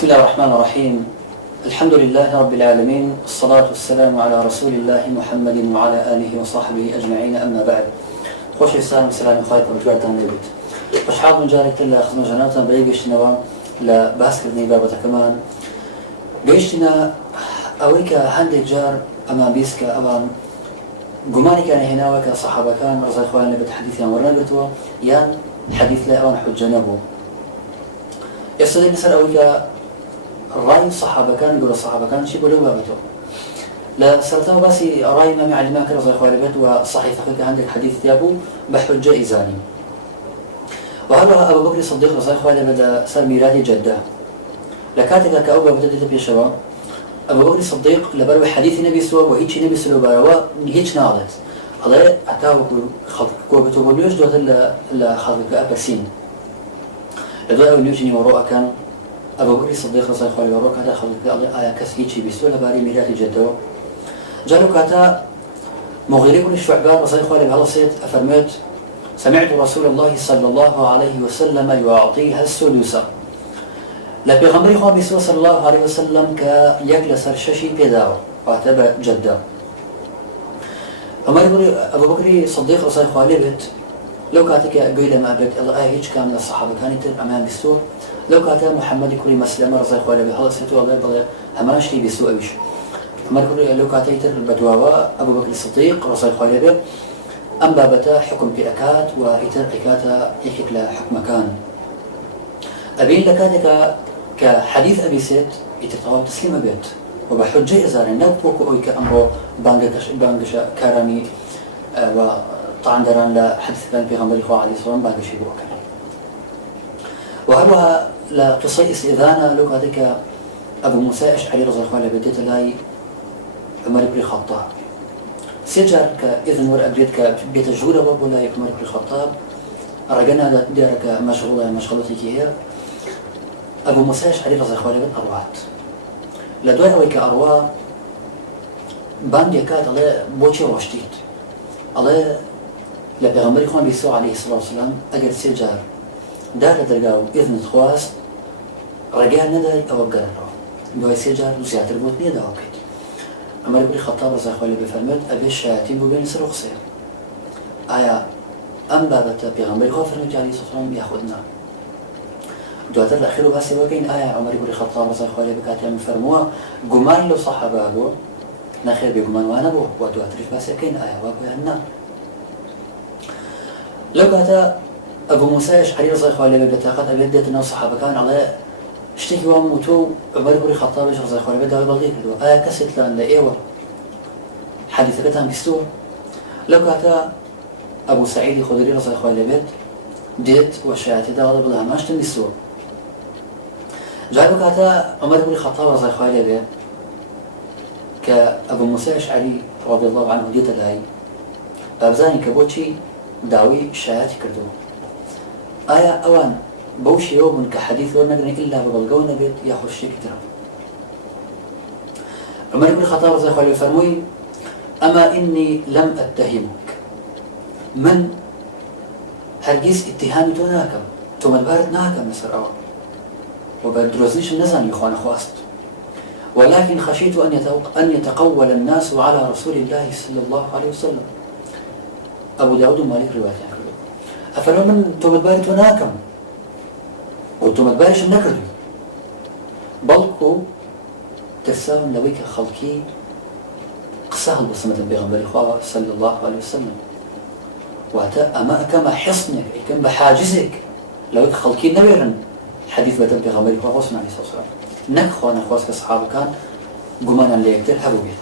بسم الله الرحمن الرحيم. الحمد لله رب العالمين، الصلاة والسلام على رسول الله محمد وعلى آله وصحبه أجمعين. أما بعد، خوش السلام والسلام خير وجوارتان لبيت خوش حاضر من جارك الله خدمة جناتنا بيجيشتنا لباسكتني بابة كمان جيشتنا أويك هندك جار أما بيسك أبان قماني كان هنا وكا صحابة كان رضي الله عنه بتحديثنا ورنبتوا يان حديث لا أبان حجة نبو يستدل مثلا أويك الرأي الصحابة كان يقول الصحابة كان شي بلو بابته لا سرتها باسي رأي ما مع الماكر رضي الله عنه وصحيح فقط عندك حديث يابو بحجة إزاني. وهذا أبو بكر الصديق رضي الله عنه بدأ صار ميلادي جدة لكاتك كأوبا بدأت بيشوا أبو بكر الصديق لبرو حديث النبي سوا وهيج النبي سلو باروا هيج ناضت هذا أتاه خلق كوبته وليش دوت خلق أبسين لدوا ونيجي وراء كان أبو بكر الصديق رضي الله عنه وراء كذا خلق آية كسيتشي بيسوا لباري ميلادي جدة جالو كاتا مغيري كل الشعبان رضي الله عنه بهذا الصيت أفرمت سمعت رسول الله صلى الله عليه وسلم يعطيها السدس لبيغمبري خواه بيسوا صلى الله عليه وسلم كيكل سرششي بيداو وعتبع جدة أما يقول أبو بكر صديق رضي الله عنه لو كاتك قيل ما بك الله هيك كان الصحابة كانت أمام بيسوا لو كاتا محمد كل مسلم رضي الله عنه بهذا الصيت الله هماشي بيسوا أيش أما يقول لو كاتيت البدواوة أبو بكر الصديق رضي الله عنه أم بابتا حكم بأكات وإتر أكاتا يحك لحكم كان أبين لكاتك كحديث أبي سيد يتطواب تسليم بيت وبحجة إزار نبوك أوي كأمره بانجش كاراني وطعن دران لحديث كان في غمبري خواه عليه الصلاة والسلام بانجش يبوك وهروها لقصي استئذانا لو كاتك أبو موسى أشعري رضي الله عنه بديت لاي عمر بن الخطاب سجر كإذن ورأبريد كبيت الجورة ولا عمر بن الخطاب رجعنا دارك مشغولتك هي أبو موسى أشعري رضي الله عنه أروات لدوي أوي كأروات باندي كات الله بوشي واشتيت الله لبيغمبري خوان بيسوع عليه الصلاة والسلام أجد سجر دار درجاو إذن خواست رجعنا داي أو بقرره دوي سجر وزيادة البوتنية ده وقت عمر بن الخطاب رضي الله عنه بفرمت أبي الشياطين بين سرقصير آية أم بابت بيغمبري خواه فرمت عليه الصلاة والسلام ياخدنا دواتر الأخير بس وكين آية عمر بن الخطاب رضي الله عنه بكاتيا مفرموها قمان لو صحابة أبو نخير بقمان وانا بو ودواتر بس وكين آية وابو يهنا لو كاتا أبو موسى أشعري رضي الله عنه بتاقات أبي يدتنا صحابة كان على اشتكي وموتو عمر بن الخطاب رضي الله عنه بدأ بلغيك آية كسيت لأن لأيوة حديثة كتان بستور لو كاتا أبو سعيد الخدري رضي الله عنه ديت والشيعة دا غضب لها ماشتن بستور جاء كاتا عمر بن الخطاب رضي الله عنه كأبو موسى أشعري رضي الله عنه ديت لهاي بابزاني كبوتشي داوي الشيعة كردو آية أوان بوشي يوم كحديث ورنقرن إلا ببلغونا بيت ياخذ شيء كتير عمر بن الخطاب رضي الله عنه فرموي أما إني لم أتهمك من هرگز اتهامي تو ناكم تو مدبارت ناكم مصر أول وبدروزنيش النزان يخوان خواست ولكن خشيت أن يتقول الناس على رسول الله صلى الله عليه وسلم أبو داود ومالك رواية أفلو من تو مدبارت ناكم وتو مدبارش النكردو بلقو ترساون لويك خلقي قصاه البصمة بيغمبري خواه صلى الله عليه وسلم واتا أما كما حصنك كم بحاجزك لويك خلقي نويرن حديث بيت بيغمبري خواه وصلنا عليه الصلاة والسلام نكخو أنا خواست كصحابة كان قمانا اللي يكتر هبو بيت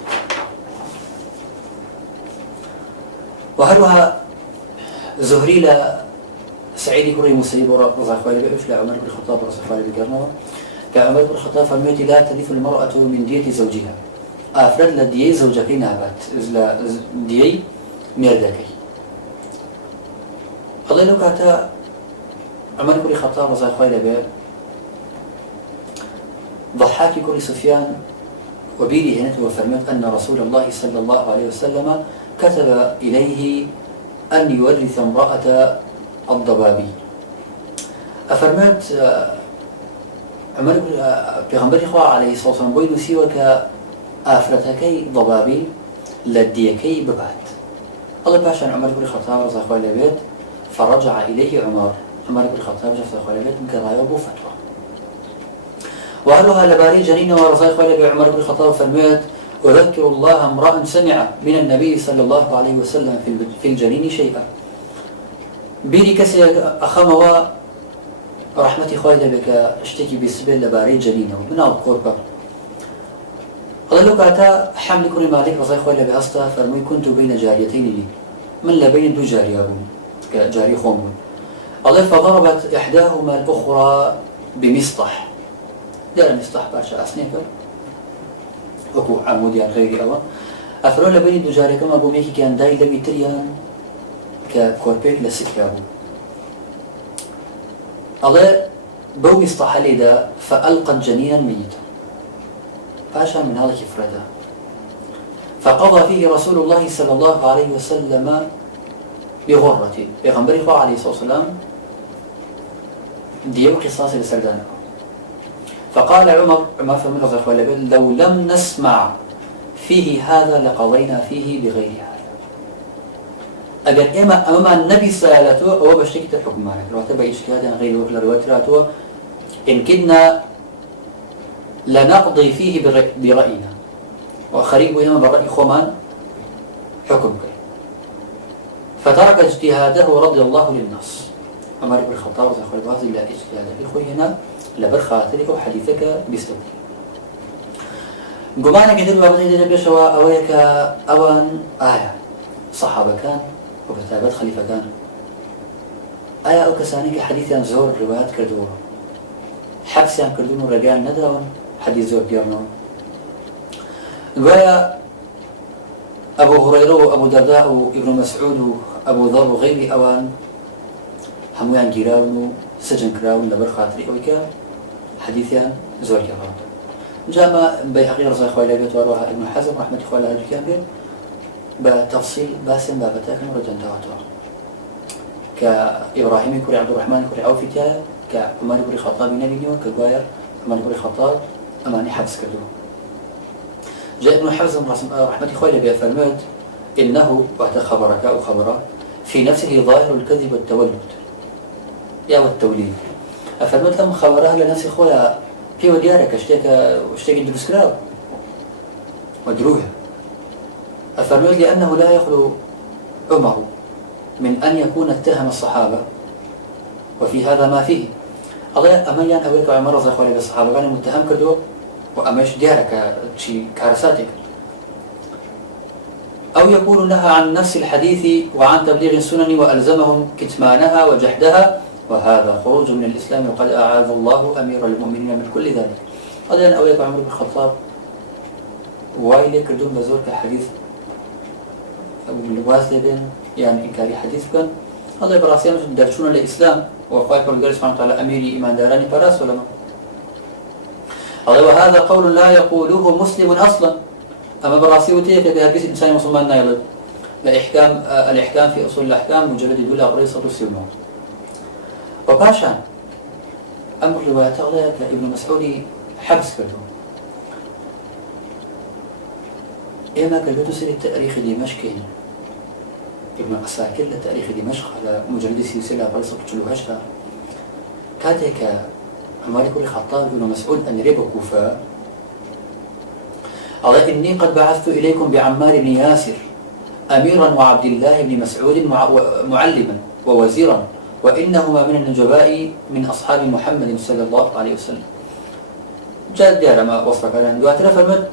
وهروها زهري سعيد كوري مسيب رضي الله عنه بيقف لعمر بن الخطاب رضي الله عنه بقرنه كعمر بن الخطاب فرميت لا تلف المرأة من دية زوجها أفرد لدية زوجكي نابت دية ميردكي الله لو كاتا عمر بن الخطاب رضي الله عنه ضحاك كوري سفيان وبيلي هنا وفرميت أن رسول الله صلى الله عليه وسلم كتب إليه أن يورث امرأة الضبابي أفرمت عمر پیغمبر خوا عليه الصلاة والسلام بوي نسيوه كآفرتكي ضبابي لديكي ببات الله باشا عمر بن الخطاب رضي الله عنه بيت فرجع إليه عمر بن الخطاب رضي الله عنه بيت من قرايه بو فتوى وقالها لباري جنين ورضي الله عنه عمر بن الخطاب فرميت أذكر الله امرأ سمع من النبي صلى الله عليه وسلم في الجنين شيئا بيري كسي أخموا رحمتي خواهد بك اشتكي بسبيل لباري جنينه من القربة الله لو كاتا حمل كوني مالك رضي الله عنه بأستا فرمي كنت بين جاريتين لي من لبين دو جاريهم كجاري خومون الله فضربت إحداهما الأخرى بمسطح دار مسطح باشا أسنيفر وكو عموديان غيري أولا أفرون لبين دو جاري كما أبو ميكي كان داي لبي تريان ككوربيك لسكرابو الله بو مصطح ليدا فألقى جنينا ميتا فاشا من هذا كفردا فقضى فيه رسول الله صلى الله عليه وسلم بغرة بغنبر الله عليه الصلاة والسلام ديو قصاص لسردانه فقال عمر فمن رضي الله عنه لو لم نسمع فيه هذا لقضينا فيه بغير هذا أجل أمام النبي سألته هو بشتكت الحكم معك لو تبع إشكالا غير وكل روايته إن كدنا لنقضي فيه برأينا وخريب إمام بالرأي خمان حكمك فترك اجتهاده رضي الله للنص عمر بن الخطاب رضي الله عنه لا اجتهاد إخوي هنا لبرخاتك وحديثك بيستوي قمانا قدر ما بدي بيشوا أويك أوان آية صحابة كان وكتابات خليفة كان آية أو كسانيك حديث زور روايات كردوه حبس كردون ورجال ندرون حديث زور بيرنون قايا أبو هريرة وأبو درداء وابن مسعود وأبو ذر وغيري أوان همويان جيراون سجن كراون لبر خاطري أويكا حديثيان زور كراون جاء بيهقي رضي الله عنه بيت وروها ابن حزم رحمة الله عليه كان بتفصيل باسم بابتاك مرجان تواتر كإبراهيم كوري عبد الرحمن كوري عوفي تايا كعمر بن الخطاب نبي نيو كقاير عمر بن الخطاب أماني حبس كدو جاء ابن حزم رحمة الله عليه فرمت إنه وقت خبرك أو خبره في نفسه ظاهر الكذب والتولد يا والتوليد أفرمت لهم خبرها لناس إخويا في وديارك اشتكي الدرسكراو ودروها أفرمت لأنه لا يخلو عمر من أن يكون اتهم الصحابة وفي هذا ما فيه الله أميان أويك عمر رضي الله عنه بالصحابة كان متهم كردو وأمش ديارك شي كارساتك أو يكون نهى عن نفس الحديث وعن تبليغ السنن وألزمهم كتمانها وجحدها وهذا خروج من الإسلام وقد أعاذ الله أمير المؤمنين من كل ذلك أيضا أويك عمر بن الخطاب وايلي كردون بزور كحديث أبو الواس لبن يعني إنكاري حديث كان الله براسيان درشون الإسلام وقائق الجل سبحانه وتعالى أميري إيمان داراني براس ولا ما الله وهذا قول لا يقوله مسلم أصلا أما براسي وتيك كهبيس إنسان مسلمان نايلد الإحكام في أصول الأحكام مجلد الأولى قريصة السيومون وباشا أمر روايات الله ابن مسعود حبس كردون إما كالبتو سير التاريخ دمشق ابن عساكر لتاريخ دمشق على مجلد سلسلة قريصة الهجرة كاتك عمر بن الخطاب ابن مسعود أن ريب كوفة قال إني قد بعثت إليكم بعمار بن ياسر أميرا وعبد الله بن مسعود معلما ووزيرا وإنهما من النجباء من أصحاب محمد صلى الله عليه وسلم جاء ديار ما وصفك لأن دواتنا فرمت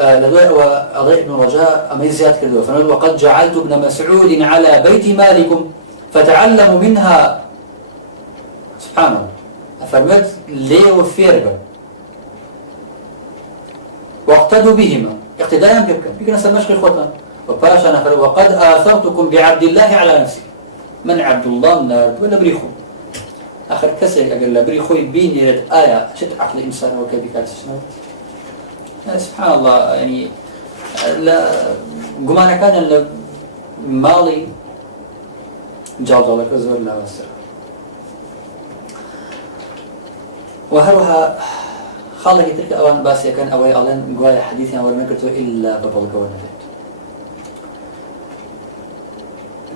لدواء وأضيء بن رجاء أمي زياد كردوا فرمت وقد جعلت ابن مسعود على بيت مالكم فتعلموا منها سبحان الله فرمت ليه وفيربا واقتدوا بهما اقتداء بك يمكن سمشق الخطأ وباشا نفر وقد آثرتكم بعبد الله على نفسي من عبد الله النار ولا بريخو آخر كسر أقل بريخو يبين يرد آية شد عقل الإنسان وكيف كالسنو سبحان الله يعني لا قمانا كان مالي جاوز الله كزور الله والسلام وهروها خالق تلك أوان باسي كان أوي ألين قوايا حديثنا ورنكرتو إلا ببلغ ونفت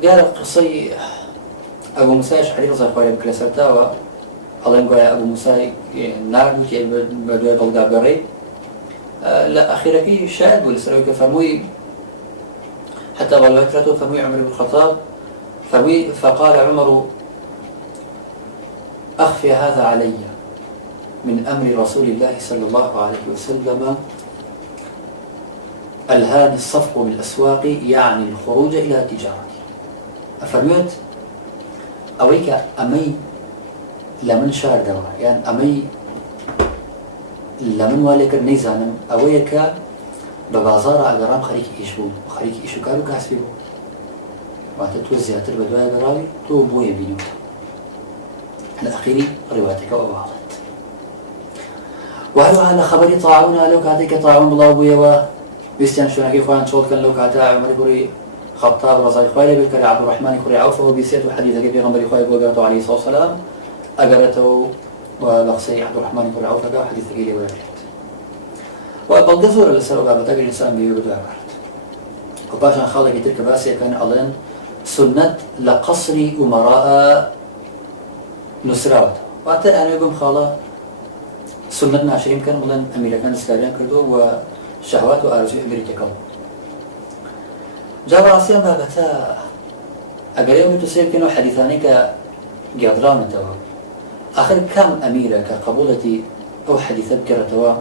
قال قصي أبو موسى الأشعري رضي الله عنه بكرسرتا ألين قوايا أبو موسى نعرف كي بدوي بلغ بري لا أخيرا كي شاهد والسروي كفرموي حتى غلوكرته فموي عمر بن الخطاب فموي فقال عمر أخفي هذا علي من أمر رسول الله صلى الله عليه وسلم ألهاني الصفق بالأسواق يعني الخروج إلى التجارة أفرميت أويك أمي لمن شار دوا يعني أمي لمن والك النيزانم أويك ببازار أجرام خريك إيشبو خريك إيشو كارو كاسبيبو وتتوزع تربى دواء براوي تو بوي بينو الأخير روايتك وبعضت وهل على خبر طاعونا لو كاتك طاعون بالله بويا ويستان شو نحكي خوان صوت كان لو كاتا عمر كوري خطاب رضي خوالي بكر عبد الرحمن كوري عوف وبيسيت وحديث كبير غنبري خوالي بوقرته عليه الصلاة والسلام أقرته وبقصي عبد الرحمن كوري عوف قال حديث كبير ويرجعت وبالجزور اللي سروا قابل تاجر الإنسان بيقول ده وباشا خالق تلك باسية كان ألين سنة لقصر أمراء نسراوت وقت أنا يقوم خاله سنتنا عشرين كان ملن أمريكان إسرائيليان كردو وشهوات وأرزو أمريكا كم جاب راسيان بابتا أقل يوم تسيب كانوا حديثاني كقدران توا آخر كم أميرة كقبولتي أو حديثة بكرتوا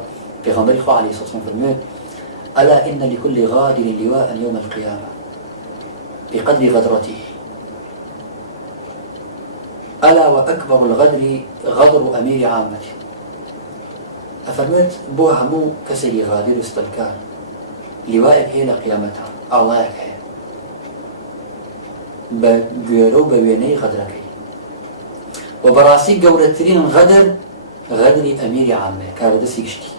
بغنبري خواه عليه الصلاة والسلام ألا إن لكل غادر لواء يوم القيامة بقدر غدرته ألا وأكبر الغدر غدر أمير عامته أفرمت بو همو كسري غادر استلكان لوائك هي لقيامتها أعلاك هي بقيرو بويني غدرك وبراسي قورترين غدر أمير عامه كاردسي قشتي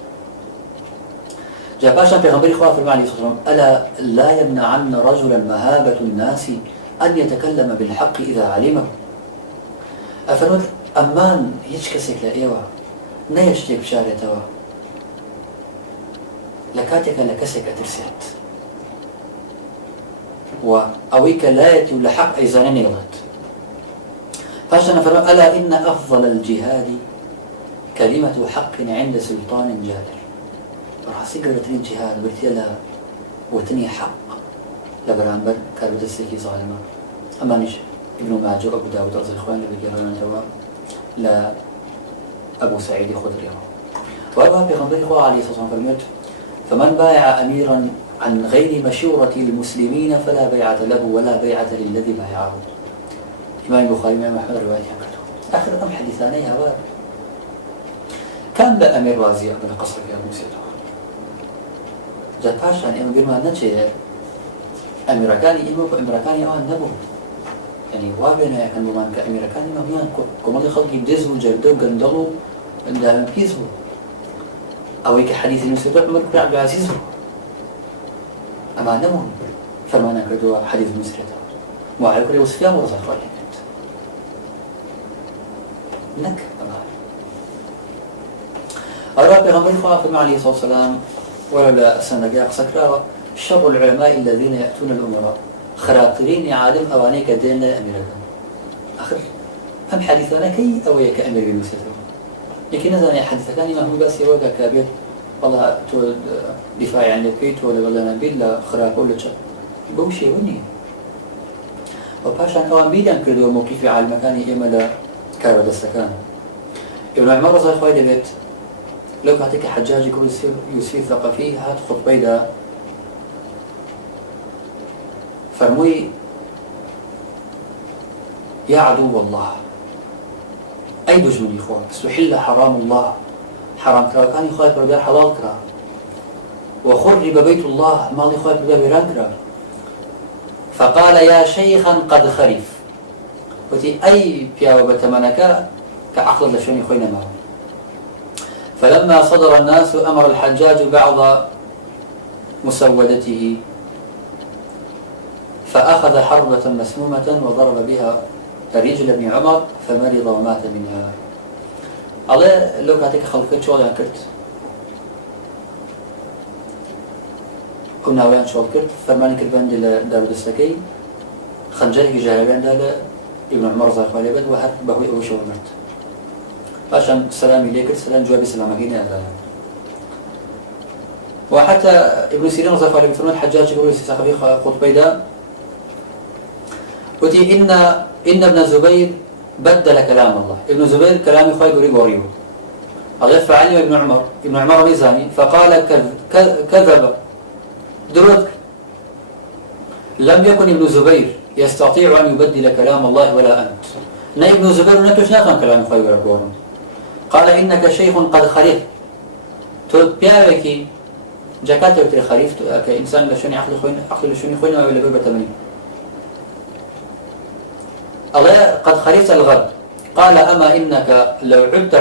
جاء باشا بيغنبري خواه فرمى عليه الصلاة والسلام ألا لا يمنعن رجلا مهابة الناس أن يتكلم بالحق إذا علمه أفرمت أمان هيش كسيك لأيوه نيشتك بشارتوا لكاتك لكسك أترسيت وأويك لا يتي لحق أيضاً يغلط فاشنا فرمى ألا إن أفضل الجهاد كلمة حق عند سلطان جادر راسي قرتني جهاد برتيلا وتني حق لبرانبر كاربت السيكي ظالمة أما نيش ابن ماجه أبو داود رضي الإخوان لبقران توا لا أبو سعيد خدري وأبا بغنبري خواه عليه الصلاة والسلام فمن بايع أميرا عن غير مشورة المسلمين فلا بيعة له ولا بيعة للذي بايعه إمام البخاري إمام أحمد رواية حكته آخر أم حديثاني هوا كان لا أمير رازي أبن قصر في الموسيقى جاء باشا أن أمير ما نجي أميركاني إلمك وأميركاني أوان نبو يعني وابنا كان بمان كأميركاني مهمان كمال خلقي بدزو جردو قندلو عندها مكيزو أويك حديث الموسيقى عمر بن عبد العزيز أما نبو فرمانا كردو حديث الموسيقى معايا كل وصفيان ورزا خالي نك أرى بغنبري خواه فرمى عليه الصلاة والسلام ولولا سنجاق سكرا شر العلماء الذين يأتون الأمراء خراطرين عالم أوانيك الدين لا أميركم آخر أم حديثنا كي أويك أمير بالمسيطة لكن نزاني حديثكاني ما هو بس يوقع كابير والله تو دفاعي عن البيت ولا نبيل لا خراق ولا شيء بوشي وني وباشان أوان بيدان كردوا موقفي على المكان إما لا كارب السكان ابن عمر رضي الله عنه بيت لو كاتك حجاج يقول يوسف الثقفي هات خطبي دا فرموي يا عدو الله أي دجمن إخوان استحل حرام الله حرام كرا كان يخاف بردار حلال كرا وخرب بيت الله ما يخاف بردار بيران كرا فقال يا شيخا قد خرف وتي أي بيا وبتمنك كعقل لشون يخوينا معه فلما صدر الناس أمر الحجاج بعض مسودته فأخذ حربة مسمومة وضرب بها رجل ابن عمر فمرض ومات منها الله لو كاتك خلقت شو يعني كرت كنا ويان شو كرت فرماني كربان دار دستكي خنجره جاربان دالا ابن عمر رضي الله عنه وهر بهوي أو شو مرت عشان سلام عليك سلام جواب سلام علينا هذا وحتى ابن سيرين رضي الله عنه فرمان الحجاج يقول ساخبي خطبه دا وتي إن ابن الزبير بدل كلام الله ابن الزبير كلام خاي غريب الله فعلم ابن عمر ميزاني فقال كذب درود لم يكن ابن الزبير يستطيع أن يبدل كلام الله ولا أنت نا ابن الزبير نكش ناكن كلام خاي غريب قال إنك شيخ قد خريف تود بياكي جاكات وتر خريف كإنسان لشوني عقل لشوني خوين ما بلا بتمني الله قد خريفت الغد قال أما إنك لو عدت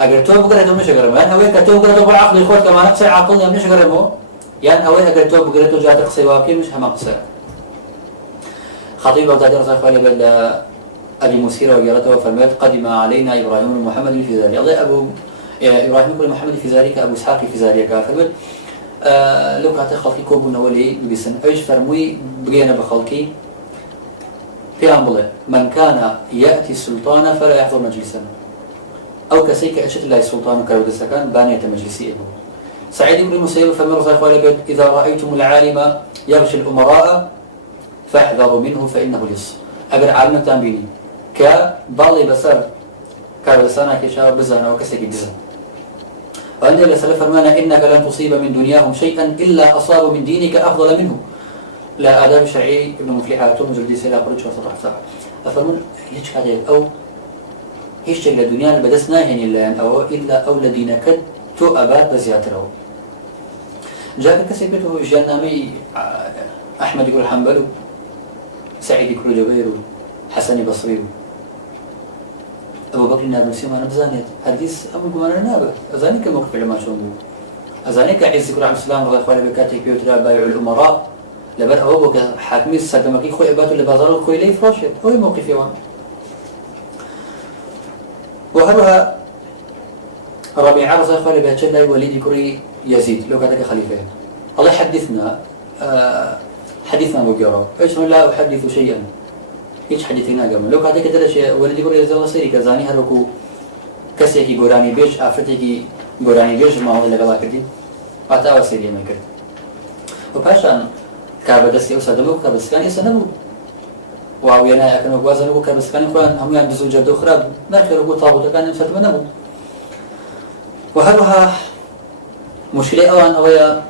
أجر توب قرأت مش قرأ يعني هويك توب قرأت بالعقل يخوت كما نقص عقلنا مش قرأ يعني هويك أجر توب قرأت جات قصي واقي مش هم قصة خطيب بغداد رضي الله عنه بل أبي مسيرة وجرته وفرمات قدم علينا إبراهيم ومحمد الفزاري الله أبو إبراهيم ومحمد الفزاري كأبو إسحاق الفزاري كفرمات لو كانت خلقي كوبنا ولي بسن أيش فرموي بقينا بخلقي في أمبله من كان يأتي السلطان فلا يحضر مجلسا أو كسيك أشد الله السلطان كرود السكان بانية مجلسيه سعيد بن المسيب فمن رضي الله عنه إذا رأيتم العالم يغشي الأمراء فاحذروا منه فإنه لص أجر عالم تنبيني كبالي بصر كرود السنة كشاب بزنا وكسيك بزنا وعند السلف فرمانا إنك لن تصيب من دنياهم شيئا إلا أصاب من دينك أفضل منه لا آداب شرعي ابن مفلحة ترمز الدي سيلا قرد شو صرح ساعة أفرمون هيك حاجة أو هيك شكل الدنيا اللي بدسنا هني اللي أو إلا أو لدينك تو أباد بزياتره جاء كسبته جنامي أحمد يقول حنبل سعيد يقول جبير حسن بصري أبو بكر نابل سيما نبزانيت حديث أبو قمانا نابل أزانيك موقف علمان شون أزانيك عز يقول عبد السلام رضي الله عنه بكاتك بيوترا بايع الأمراء لبر أو بك حاكمي السلطمكي خوي أباتو لبازارو خوي لي فراشت هو موقف يوان وهروها ربيعة رضي الله عنه بهجل وليد كري يزيد لو كانت خليفة الله حدثنا حديثنا مجرى ايش لا أحدث شيئا ايش حديثنا قبل لو كانت كده شيء وليد كري يزيد الله صيري كزاني هروكو كسيكي قراني بيش آفتكي قراني بيش ما هو اللي قلا كردي أتاوى سيري ما كرد وباشان كابدسي أسدلو كابدسكاني أسنبو وعوينا أكنو بوازنو كابدسكاني خوان هم يندزو جردو خراب ناخر وقو طابوتا كان يمسد منبو وهروها مشكلة أوان أويا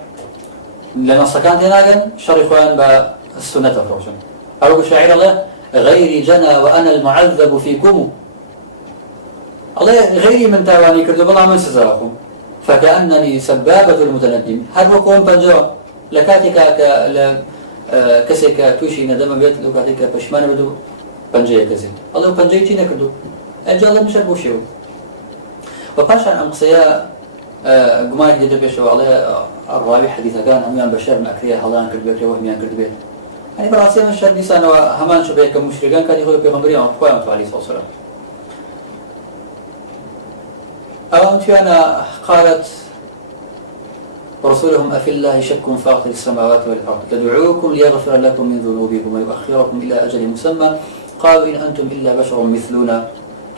لما سكان ديناغن شر خوان بالسنة فروشن أروق شاعر الله غيري جنى وأنا المعذب فيكم الله غيري من تاواني كردو بلا من سزاكم فكأنني سبابة المتندم هل وكون بنجو لكاتك كسك توشي ندم بيت لو كاتك بشمان بدو بنجي كزين الله بنجي تينا كدو أجل الله مشان بوشيو وباشان أمقصيا قمار جدا بيشو على الرابع حديثة كان هميان بشر مأكريا هلان كرد بيت وهميان كرد بيت يعني براسي من الشر ديسان وهمان شو بيك مشرقان كان يقول بيغمبريا وقوام عليه الصلاة والسلام أوانت أنا قالت ورسولهم أفي الله شك فاطر السماوات والأرض يدعوكم ليغفر لكم من ذنوبكم ويؤخركم إلى أجل مسمى قالوا إن أنتم إلا بشر مثلنا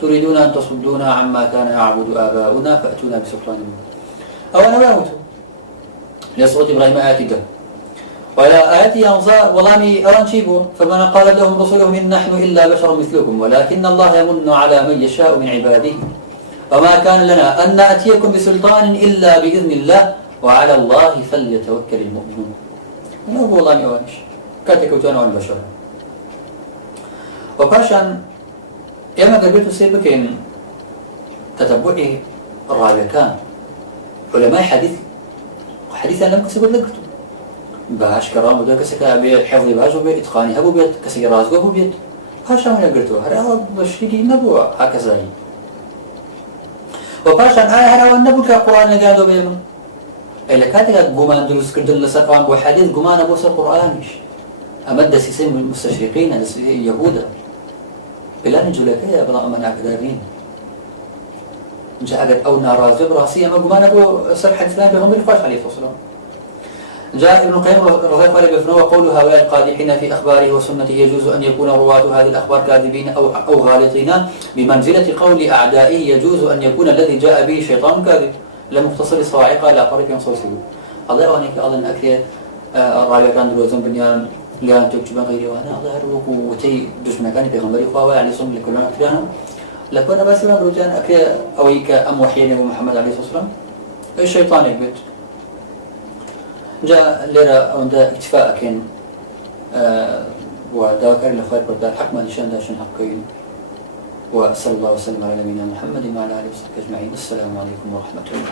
تريدون أن تصدونا عما كان يعبد آباؤنا فأتونا بسلطان مبين أو أنا ما أموت لصوت إبراهيم آتك ولا آتي أنصار والله أران شيبو فمن قال لهم رسولهم إن نحن إلا بشر مثلكم ولكن الله يمن على من يشاء من عباده وما كان لنا أن نأتيكم بسلطان إلا بإذن الله وعلى الله فليتوكل المؤمنون أنا أقول والله ميوانش كاتك وتوانا عن البشر وباشان إما قلبيتو سيبكين تتبعي الرابكان علماء حديثا لم كسبت لقرتو باش كرام ودا كسكا بيت حفظي باش وبيت إتقاني هبو بيت كسكي رازقو هبو بيت باشا من لقرتو هرا بشريكي نبوة هكذا وباشان هرا والنبو كقرآن لقادو بيبن إلا كاتك قمان دروس كردن لسرقان بوحديث قمان أبو سر قرآنش أمد سيسين المستشرقين يهودا بلا نجو لك يا بلا أمنا أكدارين جاء قد أو ناراضي براسية ما قمان أبو سرح الإسلام بغمر الخاش عليه الصلاة والسلام. جاء ابن القيم رضي الله عنه بفنوه وقول هؤلاء القادحين في أخباره وسنته يجوز أن يكون رواة هذه الأخبار كاذبين أو غالطين بمنزلة قول أعدائه يجوز أن يكون الذي جاء به شيطان كاذب لمختصر الصواعق لا طريق صوصه. الله وانك أظن أكثر الرابع كان دروزن بنيان لان تكتب غيري وأنا الله روك وتي دش مكاني في غمري فهو يعني صم لكل ما أكثرنا لكن بس ما بروجان أكثر أويك أم وحيين أبو محمد عليه الصلاة والسلام الشيطان يكبت جاء لرا عند اكتفاء كان وداكر لخير برد حق ما نشان داشن حقين وصلى الله وسلم على نبينا محمد وعلى آله وصحبه أجمعين. السلام عليكم ورحمة الله.